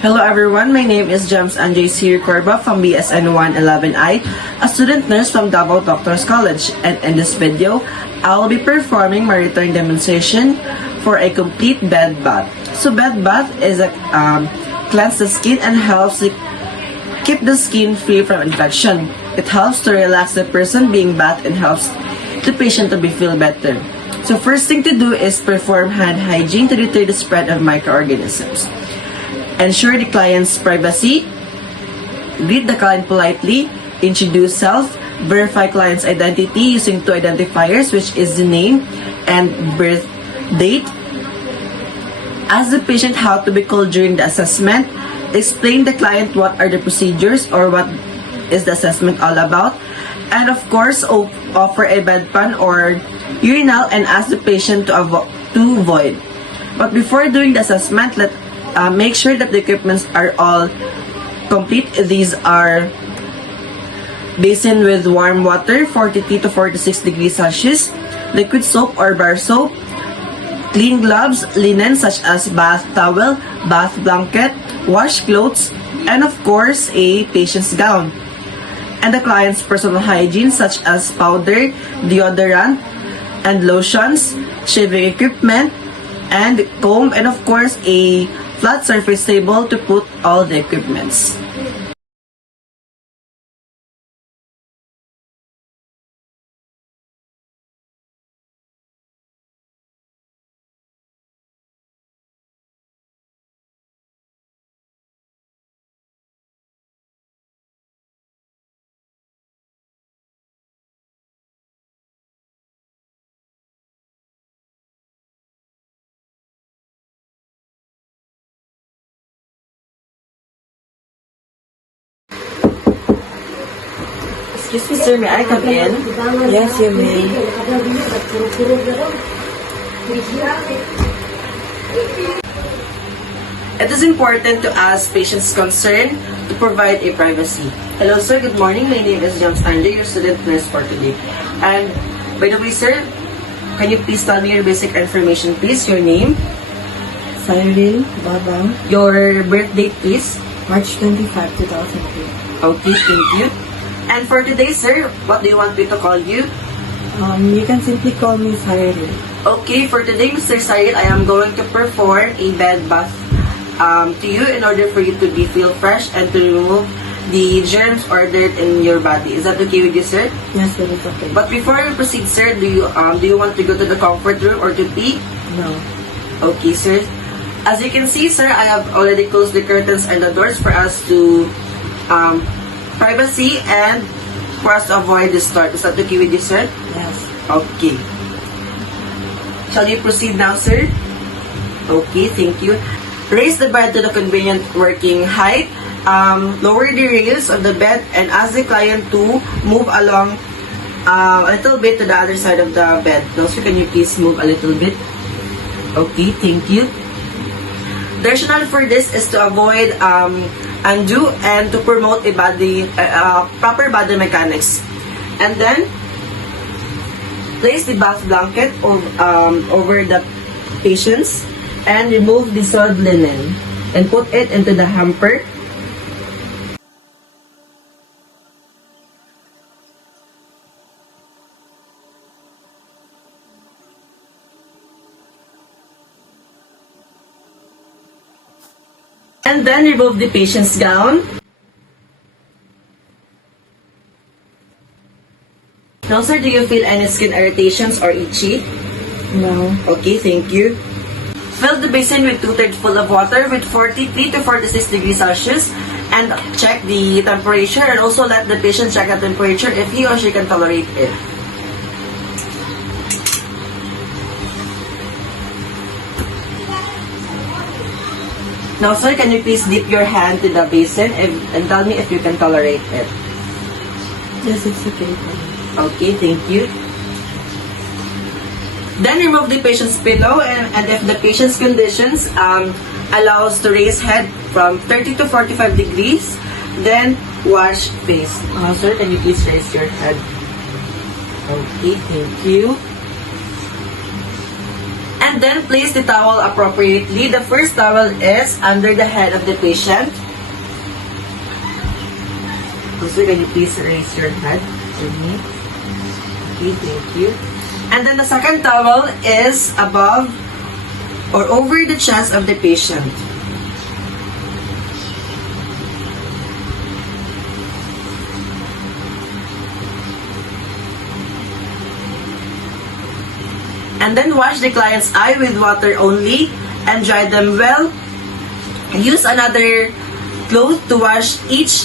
Hello everyone, my name is James Anjay Siri Corba from BSN 111I, a student nurse from Davao Doctors College, and in this video, I will be performing my return demonstration for a complete bed bath. So bed bath is a cleanse the skin and helps keep the skin free from infection. It helps to relax the person being bathed and helps the patient to be feel better. So first thing to do is perform hand hygiene to deter the spread of microorganisms. Ensure the client's privacy. Greet the client politely. Introduce self. Verify client's identity using two identifiers, which is the name and birth date. Ask the patient how to be called during the assessment. Explain the client what are the procedures or what is the assessment all about. And of course, offer a bedpan or urinal and ask the patient to void. But before doing the assessment, make sure that the equipments are all complete. These are basin with warm water, 43 to 46 degrees Celsius, liquid soap or bar soap, clean gloves, linen such as bath towel, bath blanket, wash clothes, and of course, a patient's gown. And the client's personal hygiene such as powder, deodorant, and lotions, shaving equipment, and comb, and of course, a flat surface table to put all the equipments. Excuse me, sir, may I come in? Yes, you may. It is important to ask patients' concern to provide a privacy. Hello, sir. Good morning. My name is James Anjay, your student nurse for today. And by the way, sir, can you please tell me your basic information, please? Your name, Cyril Babang, your birth date, please. March 25, 2003. Okay, thank you. And for today, sir, what do you want me to call you? You can simply call me Cyril. Okay, for today, Mr. Cyril, I am going to perform a bed bath to you in order for you to feel fresh and to remove the germs or dirt in your body. Is that okay with you, sir? Yes, that is okay. But before we proceed, sir, do you want to go to the comfort room or to pee? No. Okay, sir. As you can see, sir, I have already closed the curtains and the doors for us to privacy and for us to avoid the start. Is that okay with you, sir? Yes. Okay. Shall you proceed now, sir? Okay, thank you. Raise the bed to the convenient working height. Lower the rails of the bed and ask the client to move along a little bit to the other side of the bed. Now, sir, can you please move a little bit? Okay, thank you. The rationale for this is to avoid undo and to promote a proper body mechanics. And then place the bath blanket over the patients and remove the soiled linen and put it into the hamper. And then remove the patient's gown. Now, sir, do you feel any skin irritations or itchy? No. Okay, thank you. Fill the basin with 2/3 full of water with 43 to 46 degrees Celsius and check the temperature, and also let the patient check the temperature if he or she can tolerate it. Now, sir, can you please dip your hand to the basin and tell me if you can tolerate it? Yes, it's okay. Okay, thank you. Then remove the patient's pillow, and if the patient's conditions allows to raise head from 30 to 45 degrees, then wash face. Sir, can you please raise your head? Okay, thank you. And And then place the towel appropriately. The first towel is under the head of the patient. Also, can you please raise your head for me? Okay, thank you. And then the second towel is above or over the chest of the patient. And then wash the client's eye with water only and dry them well. Use another cloth to wash each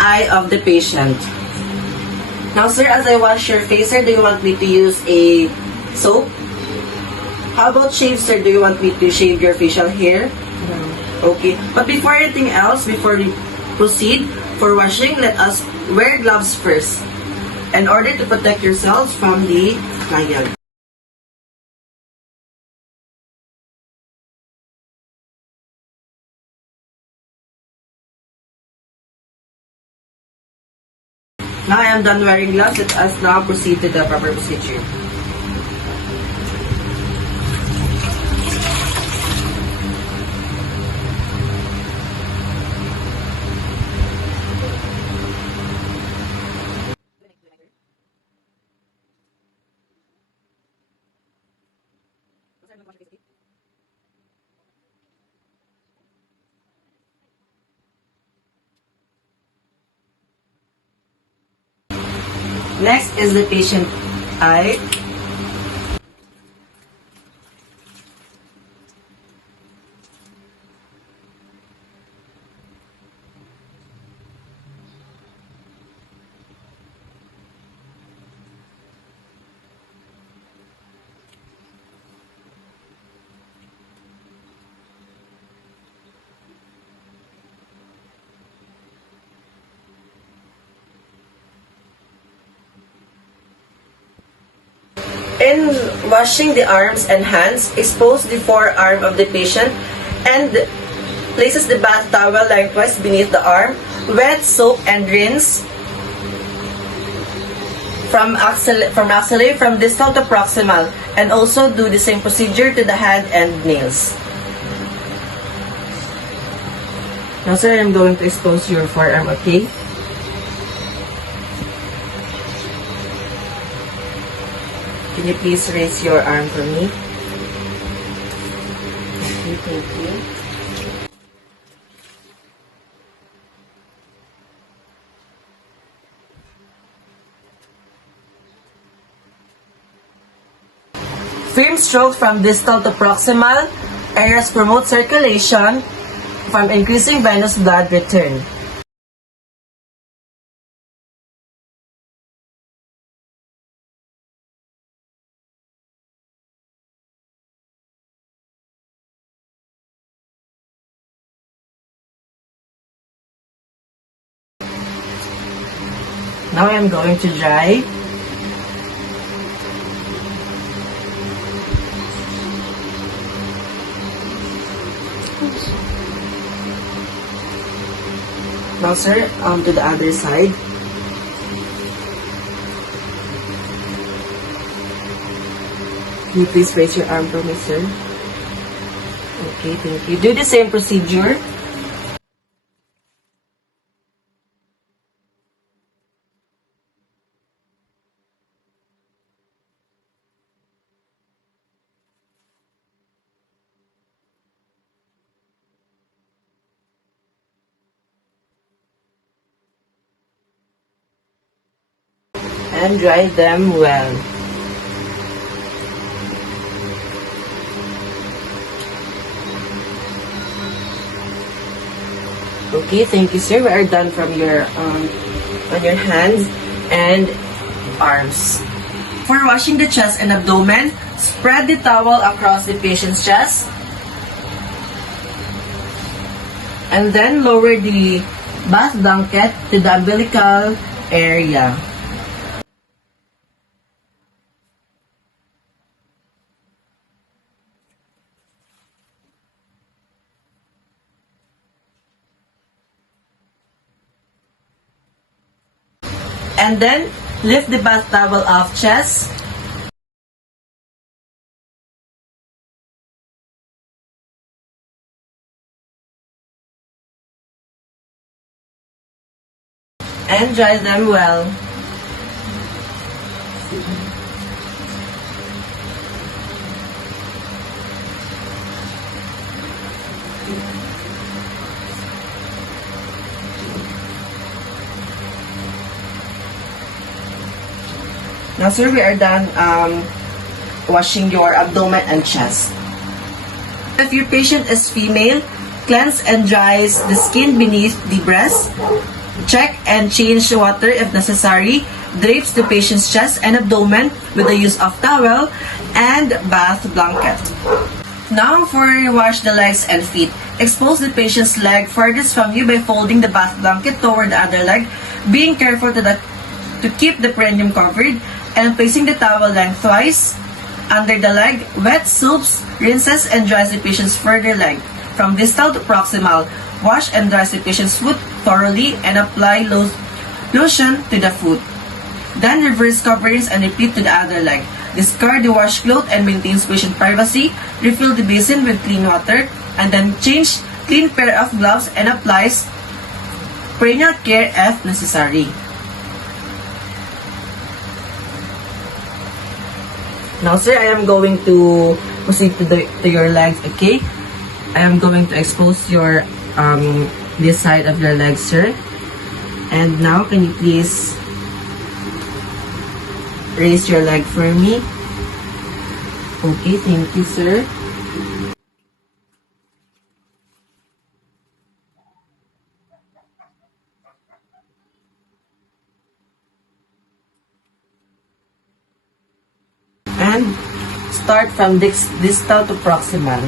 eye of the patient. Now, sir, as I wash your face, sir, do you want me to use a soap? How about shave, sir? Do you want me to shave your facial hair? No. Okay. But before anything else, before we proceed for washing, let us wear gloves first in order to protect yourselves from the client. Now I am done wearing gloves. Let us now proceed to the proper procedure. Next is the patient eye. In washing the arms and hands, expose the forearm of the patient and places the bath towel lengthwise beneath the arm. Wet soap and rinse from axillary from distal to proximal, and also do the same procedure to the hand and nails. Now, sir, I'm going to expose your forearm, okay? Can you please raise your arm for me? Okay, thank you. Firm stroke from distal to proximal areas promote circulation from increasing venous blood return. Now I am going to dry. Now, sir, to the other side. Can you please raise your arm for me, sir? Okay, thank you. Do the same procedure. And dry them well. Okay, thank you, sir. We are done from your on your hands and arms. For washing the chest and abdomen, spread the towel across the patient's chest, and then lower the bath blanket to the umbilical area. And then lift the bath towel off chest and dry them well. Now, sir, we are done washing your abdomen and chest. If your patient is female, cleanse and dries the skin beneath the breast. Check and change water if necessary. Drapes the patient's chest and abdomen with the use of towel and bath blanket. Now, for wash the legs and feet. Expose the patient's leg furthest from you by folding the bath blanket toward the other leg, being careful to keep the perineum covered, and placing the towel lengthwise under the leg. Wet soaps, rinses, and dries the patient's further leg. From distal to proximal, wash and dry the patient's foot thoroughly and apply lotion to the foot. Then reverse coverings and repeat to the other leg. Discard the washcloth and maintain patient privacy. Refill the basin with clean water and then change clean pair of gloves and applies perineal care if necessary. Now, sir, I am going to proceed to your legs, okay? I am going to expose your this side of your legs, sir. And now, can you please raise your leg for me? Okay, thank you, sir. And start from distal to proximal.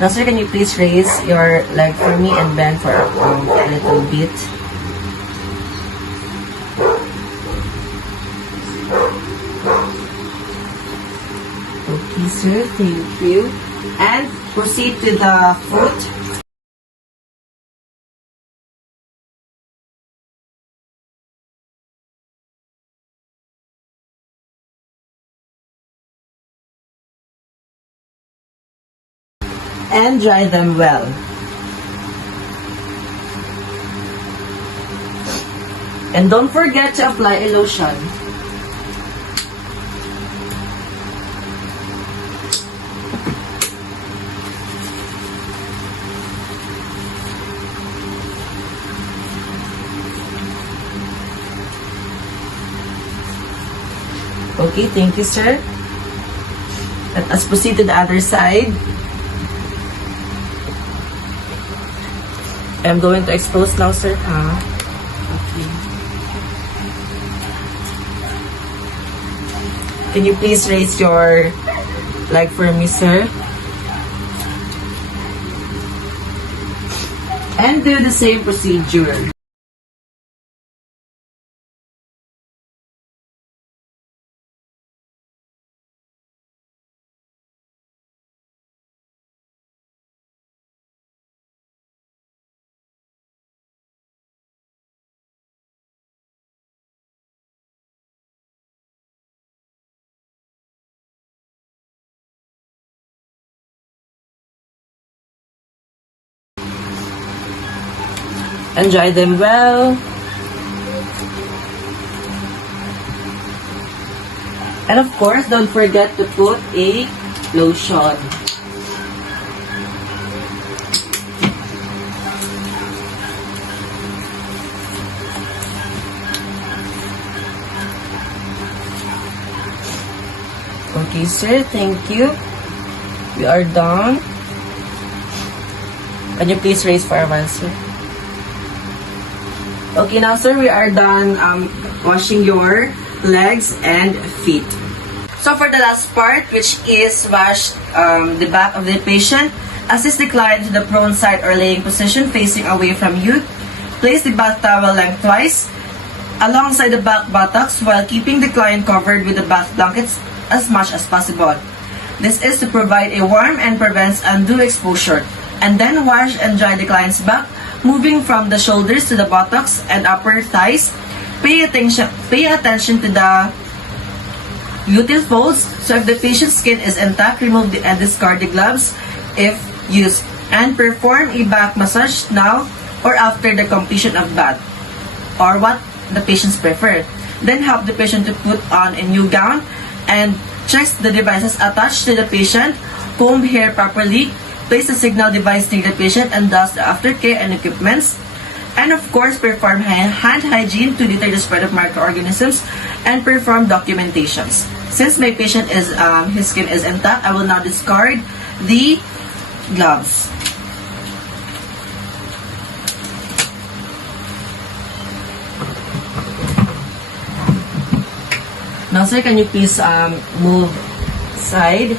Now, sir, can you please raise your leg for me and bend for a little bit? Okay, sir, thank you. And proceed to the foot. And dry them well. And don't forget to apply a lotion. Okay, thank you, sir. Let us proceed to the other side. I'm going to expose now, sir. Okay. Can you please raise your leg for me, sir? And do the same procedure. And dry them well. And of course, don't forget to put a lotion. Okay, sir, thank you. We are done. Can you please raise for a while, sir? Okay, now, sir, we are done washing your legs and feet. So for the last part, which is wash the back of the patient, assist the client to the prone side or laying position facing away from you. Place the bath towel lengthwise alongside the back buttocks while keeping the client covered with the bath blankets as much as possible. This is to provide a warm and prevents undue exposure. And then wash and dry the client's back, moving from the shoulders to the buttocks and upper thighs. Pay attention to the gluteal folds. So if the patient's skin is intact, remove and discard the gloves if used. And perform a back massage now or after the completion of bath, or what the patients prefer. Then help the patient to put on a new gown and check the devices attached to the patient, comb hair properly, place the signal device near the patient, and dust the aftercare and equipments. And of course, perform hand hygiene to deter the spread of microorganisms and perform documentations. Since my patient is, his skin is intact, I will now discard the gloves. Now, sir, can you please move side?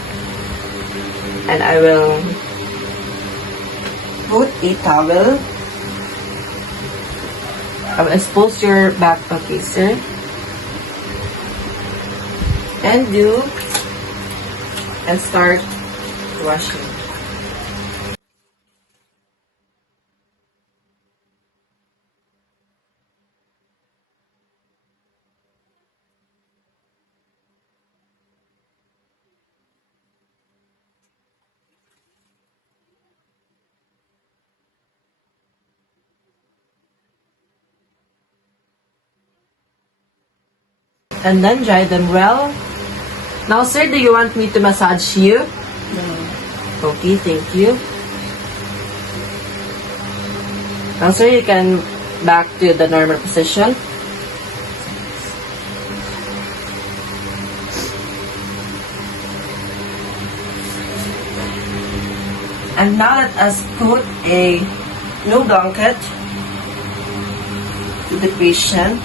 And I will put a towel. I will expose your back, okay, sir? And start washing. And then dry them well. Now, sir, do you want me to massage you? No. Okay, thank you. Now, sir, you can back to the normal position. And now let us put a new blanket to the patient.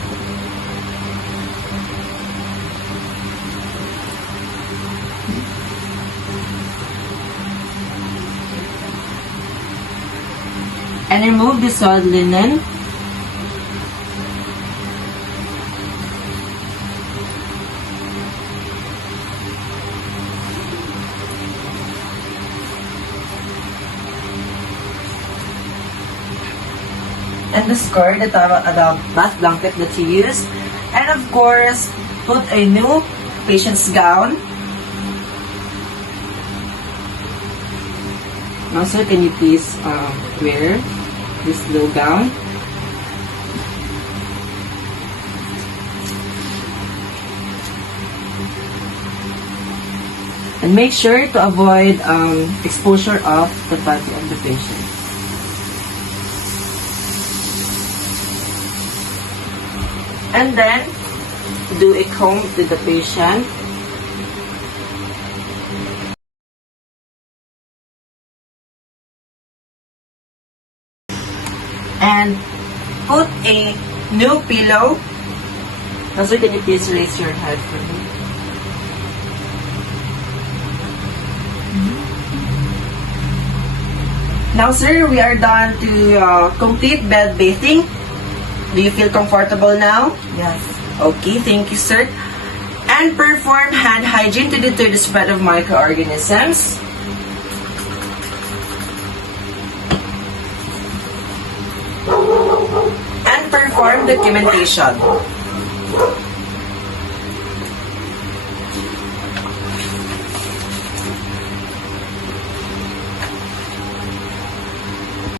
And remove the soiled linen. And discard the bath blanket that you used. And of course, put a new patient's gown. Now, sir, can you please wear this blue gown? And make sure to avoid exposure of the body of the patient. And then, do a comb with the patient. And put a new pillow. Now, sir, can you please raise your head for me? Now, sir, we are done to complete bed bathing. Do you feel comfortable now? Yes. Okay, thank you, sir. And perform hand hygiene to deter the spread of microorganisms. And perform documentation.